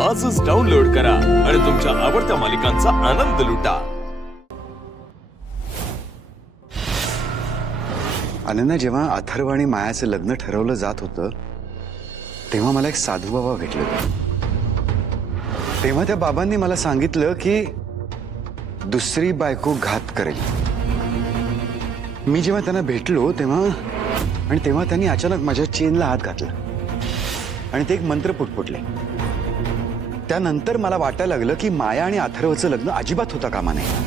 आजच डाउनलोड करा आणि तुमच्या आवडत्या मालिकांचा आनंद लुटा। अनन्या, जेव्हा अथर्व आणि मायाचं लग्न ठरवलं जात होतं तेव्हा मला एक साधू बाबा भेटले होते। तेव्हा त्या बाबांनी मला सांगितलं की दुसरी बायको घात करेल। मी जेव्हा त्यांना भेटलो तेव्हा त्यांनी अचानक माझ्या चेनला हात घातला आणि ते एक मंत्र पुटपुटले। त्यानंतर मला वाटायला लागलं की माया आणि अथर्वचं लग्न अजिबात होता कामा नये।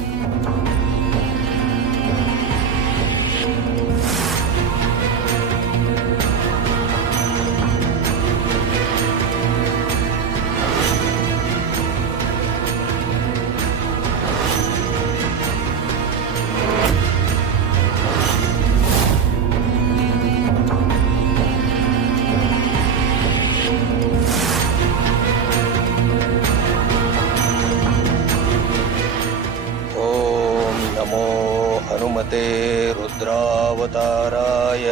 हनुमते रुद्रावताराय।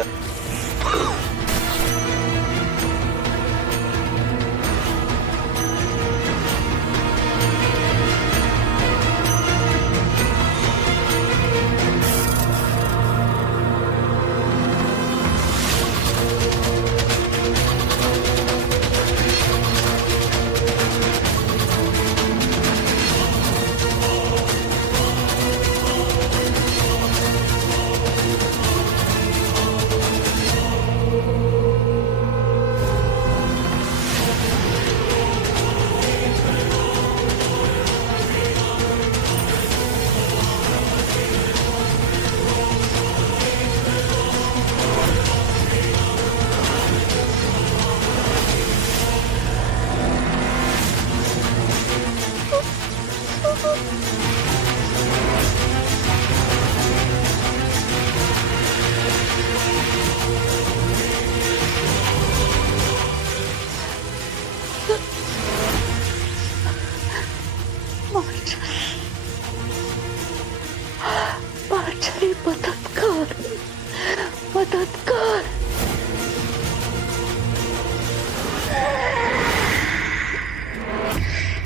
मदतकार।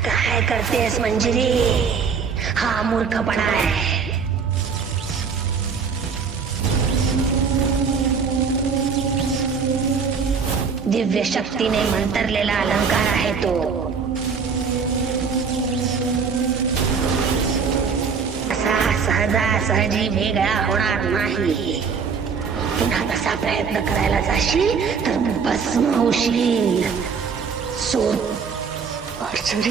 काय करतेस मंजिरी? हा मूर्खपणा आहे। दिव्य शक्तीने मंतरलेला अलंकार आहे तो। असा सहजासहजी वेगळा होणार नाही। पुन्हा तसा प्रयत्न करायला जाशील तर भस्म होशील। आश्चर्य,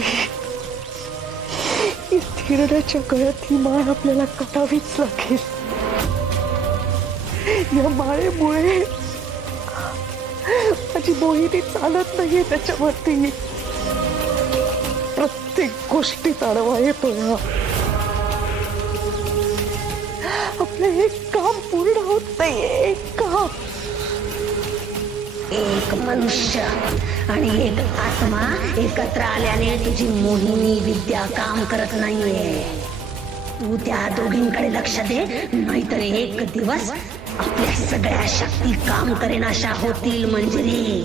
हिरण्याच्या गळ्यात ही माळ आपल्याला काढावीच लागेल। या माळेमुळे माझी मोहिनी चालत नाहीये त्याच्यावरती। प्रत्येक गोष्टीत आडवा येतोय। आपलं एक काम पूर्ण होत नाहीये। एक काम, एक मनुष्य आणि एक आत्मा एकत्र आल्याने तुझी मोहिनी विद्या काम करत नाहीये। तू त्या दोघींकडे लक्ष दे, नाहीतर एक दिवस आपल्या सगळ्या शक्ती काम करेनाशा होतील मंजिरी।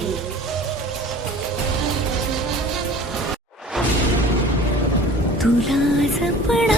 तुला जपणा